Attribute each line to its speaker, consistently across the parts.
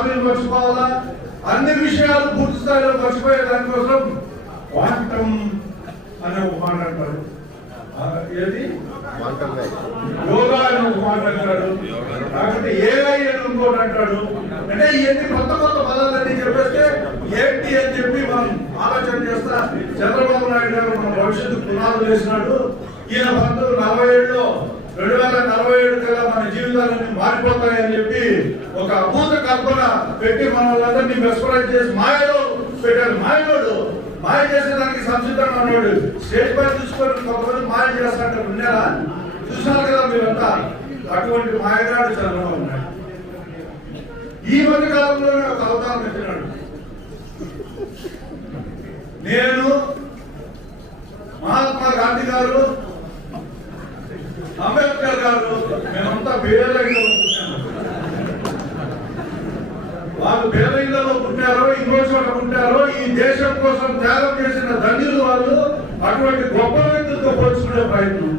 Speaker 1: హామీలు మర్చిపోవాలా? అన్ని విషయాలు పూర్తి స్థాయిలో మర్చిపోయే దానికోసం క్వాంటమ్ అనే ఒక మాట అంటారు. ఏది? యోగా అని ఒక మాట అంటాడు కాబట్టి ఏఐ అని ఇంకోటి అంటాడు అంటే ఇవన్నీ కొత్త కొత్త పదాలన్నీ చెప్పేస్తే ఏంటి అని చెప్పి మనం ఆలోచన చేస్తా. చంద్రబాబు నాయుడు గారు మన భవిష్యత్తు పునాదులు వేసినాడు. ఈయన పంతొమ్మిది నలభై ఏడులో రెండు వేల మన జీవితాలన్నీ మారిపోతాయని చెప్పి ఒక అభూత కల్పన పెట్టి మనల్ని మెస్పరైజ్ చేసి మాయలో పెట్టారు. మాయలోడు. మాయ చేసేదానికి సంసిద్ధంగా ఉన్నాడు స్టేజ్ పై చూసుకొని కొంతమంది మాయ చేస్తాంటారు ఉన్నారా చూసినారు కదా మీరంతా? అటువంటి మాయగాడు చంద్రబాబు ఉన్నాడు ఈ మధ్య కాలంలోనే ఒక అవతారం ఎత్తినాడు నేను మహాత్మా గాంధీ గారు అంబేద్కర్ గారు మేము పేదరికంలో వాళ్ళు పేదరికంలో పుట్టారో ఇంకో చోట పుట్టారో ఈ దేశం కోసం త్యాగం చేసిన ధన్యులు వాళ్ళు అటువంటి గొప్ప వ్యక్తులతో పోల్చుకునే ప్రయత్నం.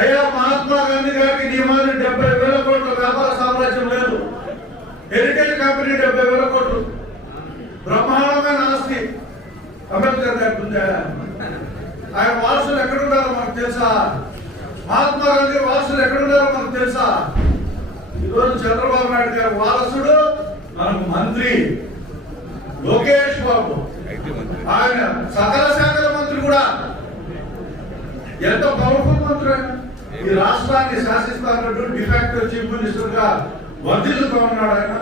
Speaker 1: అయ్యా మహాత్మా గాంధీ గారికి నియమాలు డెబ్బై వేల కోట్ల వ్యాపార సామ్రాజ్యం లేదు. హెరిటేజ్ కంపెనీ డెబ్బై వేల కోట్లు. బ్రహ్మాండమైన ఆస్తి. అంబేద్కర్ గారికి ఉందా ఆయన. వారసులు ఎక్కడున్నారో మనకు తెలుసా? మహాత్మా గాంధీ వారసులు ఎక్కడున్నారో తెలుసా? ఈరోజు చంద్రబాబు నాయుడు గారి వారసుడు మనకు మంత్రి లోకేష్ బాబు. ఆయన సకల శాఖల మంత్రి కూడా. ఎంత పవర్ఫుల్ మంత్రి ఆయన. ఈ రాష్ట్రాన్ని శాసిస్తున్నట్టు డిఫాక్టో చీఫ్ మినిస్టర్గా వర్ధిల్లుతూ ఉన్నాడు ఆయన.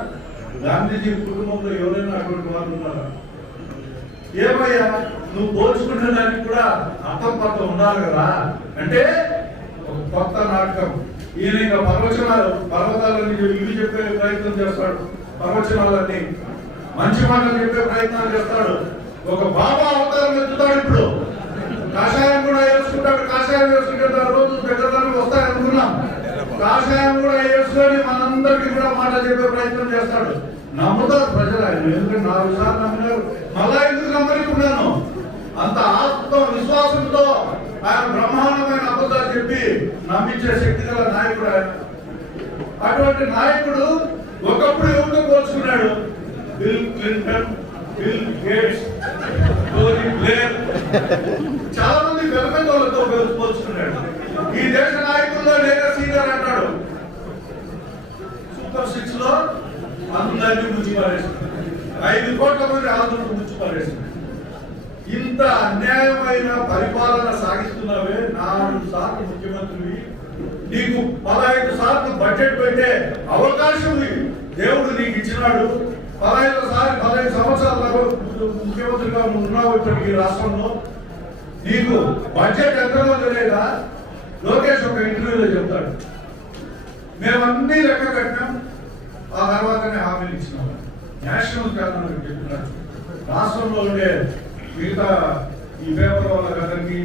Speaker 1: గాంధీజీ కుటుంబంలో ఎవరైనా అటువంటి వారు ఉన్నారా? ఏమయ్యా నువ్వు పోల్చుకునే దానికి కూడా అర్థం పర్థం ఉండాలి కదా. అంటే ఒక కొత్త నాటకం. ఈయన ఇంకా పర్వచనాలు పర్వతాలన్నీ ఇవి చెప్పే ప్రయత్నం చేస్తాడు. పర్వచనాలన్నీ. మంచి మాటలు చెప్పే ప్రయత్నాలు చేస్తాడు. ఒక బాబా అవతారం ఎత్తుతాడు ఇప్పుడు. కాషాయం కూడా వేసుకుంటాడు కాషాయం వేసుకుంటే రోజు రోజు వస్తాయి అనుకున్నాం. కాషాయం కూడా వేసుకొని మనందరికీ కూడా మాట చెప్పే ప్రయత్నం చేస్తాడు. నమ్ముతారు ప్రజలు ఆయన. ఎందుకంటే నాలుగు సార్లు నమ్మినారు. మళ్ళా ఎందుకు నమ్మలేకున్నాను? అంత ఆత్మ విశ్వాసంతో ఆయన బ్రహ్మాండమైన అబద్ధాలు చెప్పి నమ్మించే శక్తి గల నాయకుడు ఆయన. అటువంటి నాయకుడు ఒకప్పుడు ఎవరితో పోల్చుకున్నాడు? Bill Clinton Bill Gates Tony Blair. చాలా మంది పెద్ద వాళ్ళతో పోల్చుకున్నాడు. ఈ దేశ నాయకుల్లో లేదా సీనియర్ అంటాడు సూపర్ సిక్స్లో అందరినీ ముంచి పారేసింది ఐదు కోట్ల మంది ఆంధ్రులు ముంచి పారేసింది ఇంత అన్యాయమైన పరిపాలన సాగిస్తున్నావే నాలుగు సార్లు ముఖ్యమంత్రివి. నీకు పదహైదు సార్లు బడ్జెట్ పెట్టే అవకాశం దేవుడు నీకు ఇచ్చినాడు. పదహైదు సార్లు పదహైదు సంవత్సరాలు ముఖ్యమంత్రిగా ఉన్నావు ఇప్పటికి ఈ రాష్ట్రంలో. నీకు బడ్జెట్ ఎంతలో తెలియదా? లోకేష్ ఒక ఇంటర్వ్యూలో చెప్తాడు. మేమన్నీ లెక్క కట్టినాం. ఆ తర్వాతనే హామీలు ఇచ్చినాం. నేషనల్ కేంద్రం చెప్తున్నాడు. రాష్ట్రంలో ఉండే మిగతా ఈ పేపర్ వాళ్ళకి అందరికీ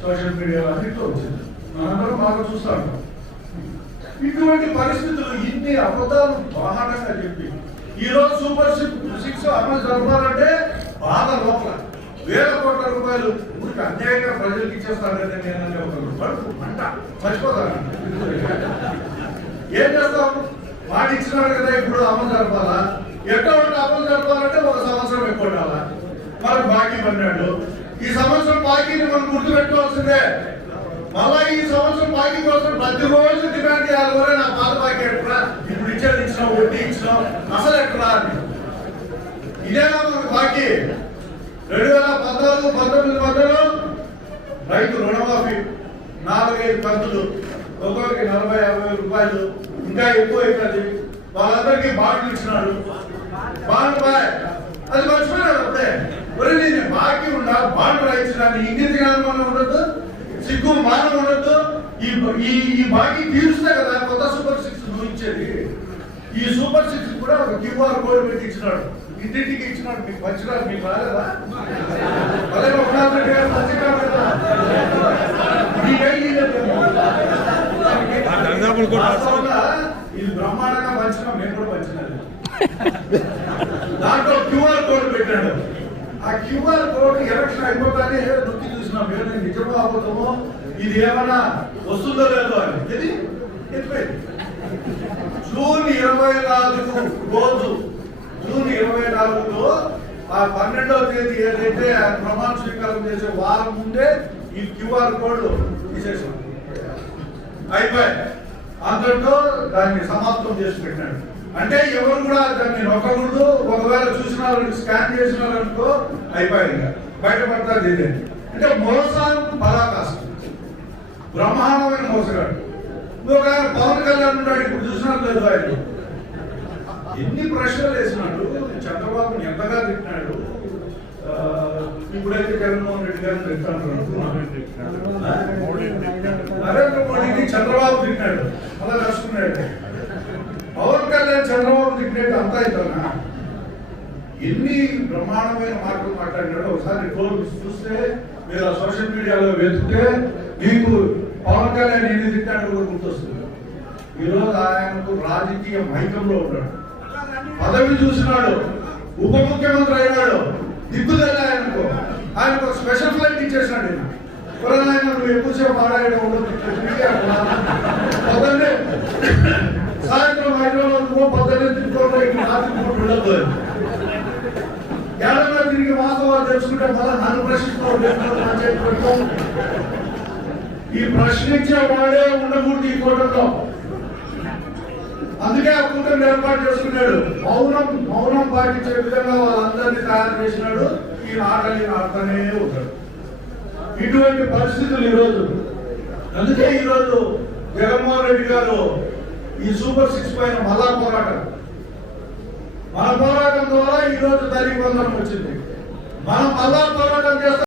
Speaker 1: సోషల్ మీడియా అన్నింటిలో వచ్చింది. మనందరం బాగా చూస్తాం. ఇటువంటి పరిస్థితులు ఇన్ని అబద్ధాలు బాహాటంగా చెప్పి ఈరోజు సూపర్ సిక్స్ అమలు జరపాలంటే బాధ లోపల. వేల కోట్ల రూపాయలు ఊరికి అన్యాయంగా ప్రజలకు ఇచ్చేస్తాడని నేను ఒక కడుపు మంట. మర్చిపోతాను ఏం చేస్తాం? వాడు ఇచ్చినాడు కదా ఇప్పుడు అమలు జరపాలా? ఎక్కడ అమలు జరపాలంటే ఒక సంవత్సరం ఎక్కువ ఉండాలా? మనకు బాకీ అన్నాడు ఈ సంవత్సరం బాకీని మనం గుర్తు పెట్టుకోవాల్సిందే మళ్ళా ఈ సంవత్సరం బాకీ కోసం ప్రతి రోజు డిమాండ్ చేయాలి కూడా నా పాత బాకీ ఎక్కడా? ఇప్పుడు ఇచ్చేది ఇచ్చినాం వడ్డీ ఇచ్చినాం. అసలు ఎక్కడా? ఇదేనా మనకు బాకీ. రెండు వేల పద్నాలుగు పంతొమ్మిది మధ్యలో రైతు రుణమాఫీ నాలుగైదు కంతులు ఒక్కొక్కరికి నలభై యాభై రూపాయలు ఇంకా ఎక్కువ అవుతుంది వాళ్ళందరికీ బాండ్లు ఇచ్చినాడు. Bond bye. అది మర్చిపోయి అప్పుడే ఒరే నేను బాకీ ఉండా బాండ్ రాయించినాను ఇంగిత జ్ఞానం ఉండదు సిగ్గు మానం ఉండదు ఈ ఈ బాకీ తీరుస్తే కదా కొత్త సూపర్ సిక్స్ ఇచ్చేది ఈ సూపర్ సిక్స్ కూడా ఒక క్యూఆర్ కోడ్ పెట్టి ఇచ్చినాడు. ఇంటింటికి ఇచ్చినాడు. మీకు వచ్చినాడు మీకు రాలేదా ఇది బ్రహ్మాండంగా పంచినాం. నేను కూడా పంచినాను దాంట్లో క్యూఆర్ కోడ్ పెట్టాడు. ఆ క్యూఆర్ కోడ్ ఎలక్షన్ అయిపోతానే నొక్కి చూసినాం. ఏదో నిజమో అబద్ధమో ఇది ఏమన్నా వస్తుందో లేదో అని. ఇది జూన్ ఇరవై నాలుగు రోజు నాలుగులో ఆ పన్నెండవ తేదీ ఏదైతే ఆ ప్రమాణ స్వీకారం చేసే వారం ముందే ఈ క్యూఆర్ కోడ్ తీసేసాం అయిపోయాయి. అంతటితో దాన్ని సమాప్తం చేసి పెట్టినాడు. అంటే ఎవరు కూడా దాన్ని నొక్కకూడదు. ఒకవేళ చూసిన వాళ్ళు స్కాన్ చేసిన వాళ్ళనుకో అయిపోయింది బయటపడతారు ఇదే అంటే మోసం పరాకాష్ట బ్రహ్మాండమైన మోసగాడు. ఆయన పవన్ కళ్యాణ్ ఉన్నాడు ఇప్పుడు చూసినారు లేదు ఆయన ఎన్ని ప్రశ్నలు వేసినాడు చంద్రబాబుని ఎంతగా తిట్టినాడు ఇప్పుడైతే జగన్మోహన్ రెడ్డి గారిని తిట్టాను నరేంద్ర మోడీని చంద్రబాబు తిట్టినాడు. అలా కళ్యాణ్ చంద్రబాబు తిట్టినట్టు అంతా అవుతానా ఎన్ని బ్రహ్మాండమైన మాటలు మాట్లాడినాడో ఒకసారి ట్రోల్ చూస్తే మీరు ఆ సోషల్ మీడియాలో వెతికితే మీకు పవన్ కళ్యాణ్ ఎన్ని తిట్టాడు కూడా గుర్తొస్తుంది. ఈరోజు ఆయనకు రాజకీయ మైకంలో ఉన్నాడు. పదవి చూసినాడు. ఉప ముఖ్యమంత్రి అయినాడు. దిగ్గుదల ఆయనకు. ఆయనకు ఒక స్పెషల్ ఫ్లైట్ ఇచ్చేసినాడు ఈయన. ఆయన నువ్వు ఎక్కువసేపు ఆడాయడం ఉండదు వాస్తవాలు మళ్ళీ నన్ను ప్రశ్నించుకోవడం ఈ ప్రశ్నించే వాడే ఉండకూడదు ఈ కూటమిలో అందుకే ఆ కూటమి ఏర్పాటు చేసుకున్నాడు. మౌనం మౌనం పాటించే విధంగా వాళ్ళందరినీ తయారు చేసినాడు. ఈ ఆటని ఆడతానే ఉంటాడు. ఇటువంటి పరిస్థితులు ఈరోజు. అందుకే ఈరోజు జగన్మోహన్ రెడ్డి గారు ఈ సూపర్ సిక్స్ పైన మళ్ళా పోరాటం. మన పోరాటం ద్వారా ఈరోజు తల్లి వందనం వచ్చింది. మనం మళ్ళా పోరాటం చేస్తాం.